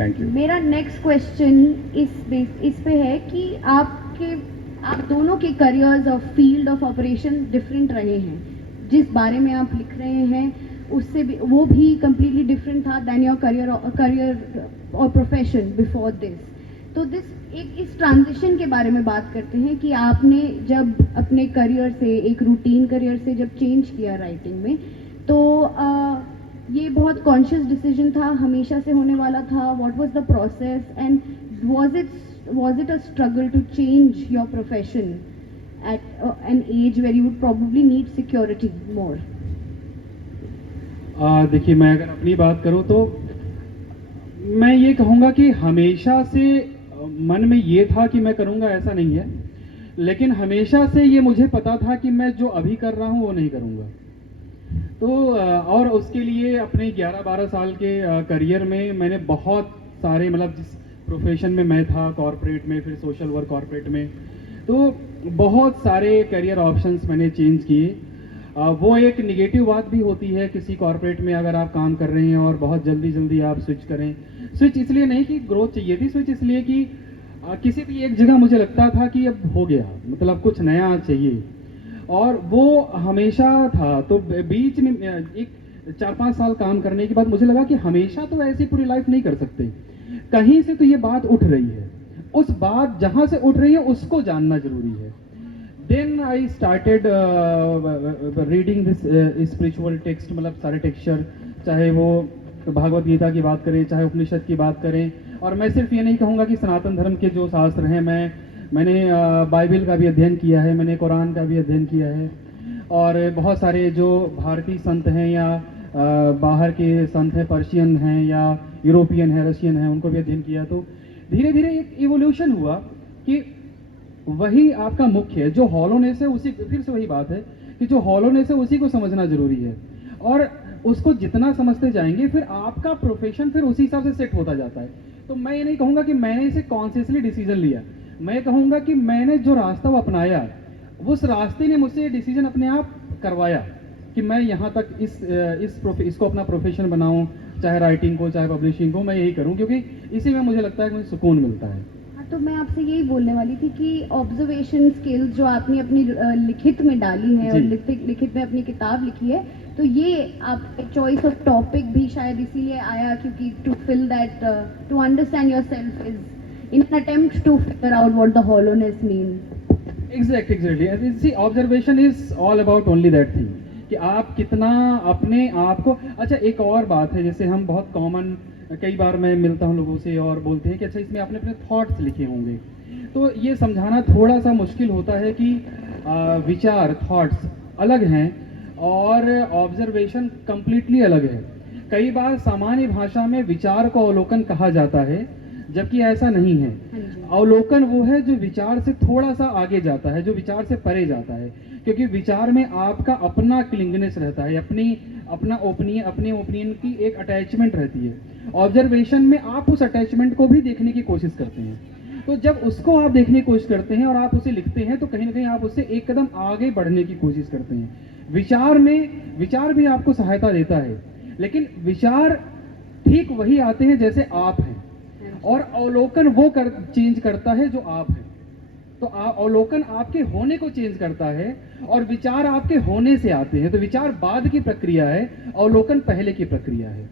Thank you. मेरा next question इस पे है कि आप दोनों के करियर्स और फील्ड ऑफ ऑपरेशन डिफरेंट रहे हैं। जिस बारे में आप लिख रहे हैं उससे भी वो भी कम्प्लीटली डिफरेंट था दैन योर करियर और प्रोफेशन बिफोर दिस। तो इस ट्रांजिशन के बारे में बात करते हैं कि आपने जब अपने करियर से एक रूटीन करियर से जब चेंज किया राइटिंग में, तो ये बहुत कॉन्शियस डिसीजन था, हमेशा से होने वाला था? What was the process and was it a struggle to change your profession at an age where you would probably need security more? देखिए, मैं अगर अपनी बात करूं तो मैं ये कहूँगा कि हमेशा से मन में ये था कि मैं करूँगा, ऐसा नहीं है। लेकिन हमेशा से ये मुझे पता था कि मैं जो अभी कर रहा हूँ वो नहीं करूँगा। तो और उसके लिए अपने 11-12 साल के करियर में मैंने बहुत सारे, मतलब जिस प्रोफेशन में मैं था, कॉर्पोरेट में, फिर सोशल वर्क कॉर्पोरेट में, तो बहुत सारे करियर ऑप्शंस मैंने चेंज किए। वो एक निगेटिव बात भी होती है किसी कॉर्पोरेट में अगर आप काम कर रहे हैं और बहुत जल्दी आप स्विच करें। स्विच इसलिए नहीं कि ग्रोथ चाहिए थी, स्विच इसलिए कि किसी भी एक जगह मुझे लगता था कि अब हो गया, मतलब कुछ नया चाहिए, और वो हमेशा था। तो बीच में एक 4-5 साल काम करने के बाद मुझे लगा कि हमेशा तो ऐसी पूरी लाइफ नहीं कर सकते, कहीं से तो ये बात उठ रही है, उस बात जहाँ से उठ रही है उसको जानना जरूरी है। Then I started reading this spiritual text, मतलब सारे टेक्सचर, चाहे वो भागवत गीता की बात करें, चाहे उपनिषद की बात करें। और मैं सिर्फ ये नहीं कहूँगा कि सनातन धर्म के जो शास्त्र हैं, मैंने बाइबल का भी अध्ययन किया है, मैंने कुरान का भी अध्ययन किया है, और बहुत सारे जो भारतीय संत हैं या बाहर के संत हैं, पर्शियन हैं या यूरोपियन है, रशियन है, उनको भी अध्ययन किया। तो धीरे धीरे एक इवोल्यूशन हुआ कि वही आपका मुख्य है, जो हॉलोनेस है उसी, फिर से वही बात है कि जो हॉलोनेस है उसी को समझना जरूरी है, और उसको जितना समझते जाएंगे फिर आपका प्रोफेशन फिर उसी हिसाब से सेट होता जाता है। तो मैं ये नहीं कहूँगा कि मैंने इसे कॉन्शियसली डिसीजन लिया, मैं कहूँगा कि मैंने जो रास्ता वो अपनाया, उस रास्ते ने मुझसे डिसीजन अपने आप करवाया कि मैं यहाँ तक इसको अपना प्रोफेशन बनाऊँ, चाहे राइटिंग को, चाहे पब्लिशिंग को, मैं यही करूँ, क्योंकि इसी में मुझे लगता है कि मुझे सुकून मिलता है। तो मैं आपसे यही बोलने वाली थी कि ऑब्जर्वेशन स्किल्स जो आपने अपनी लिखित में डाली है और लिखित में अपनी किताब लिखी है, तो ये आप चॉइस ऑफ टॉपिक भी शायद इसीलिए आया क्योंकि to fill that, to understand yourself is in an attempt to figure out what the hollowness means. Exactly. See, observation is all about only that thing कि आप कितना अपने आप को। अच्छा, एक और बात है, जैसे हम बहुत कॉमन, कई बार मैं मिलता हूँ लोगों से और बोलते हैं कि अच्छा इसमें आपने अपने थॉट्स लिखे होंगे, तो ये समझाना थोड़ा सा मुश्किल होता है कि विचार, थॉट्स अलग हैं और ऑब्जर्वेशन कंप्लीटली अलग है। कई बार सामान्य भाषा में विचार को अवलोकन कहा जाता है, जबकि ऐसा नहीं है। अवलोकन वो है जो विचार से थोड़ा सा आगे जाता है, जो विचार से परे जाता है, क्योंकि विचार में आपका अपना क्लिंगनेस रहता है, अपने ओपिनियन की एक अटैचमेंट रहती है। ऑब्जर्वेशन में आप उस अटैचमेंट को भी देखने की कोशिश करते हैं, तो जब उसको आप देखने की कोशिश करते हैं और आप उसे लिखते हैं, तो कहीं ना कहीं आप उससे एक कदम आगे बढ़ने की कोशिश करते हैं। विचार भी आपको सहायता देता है, लेकिन विचार ठीक वही आते हैं जैसे आप हैं, और अवलोकन वो चेंज करता है जो आप हैं। तो अवलोकन आपके होने को चेंज करता है और विचार आपके होने से आते हैं। तो विचार बाद की प्रक्रिया है, अवलोकन पहले की प्रक्रिया है।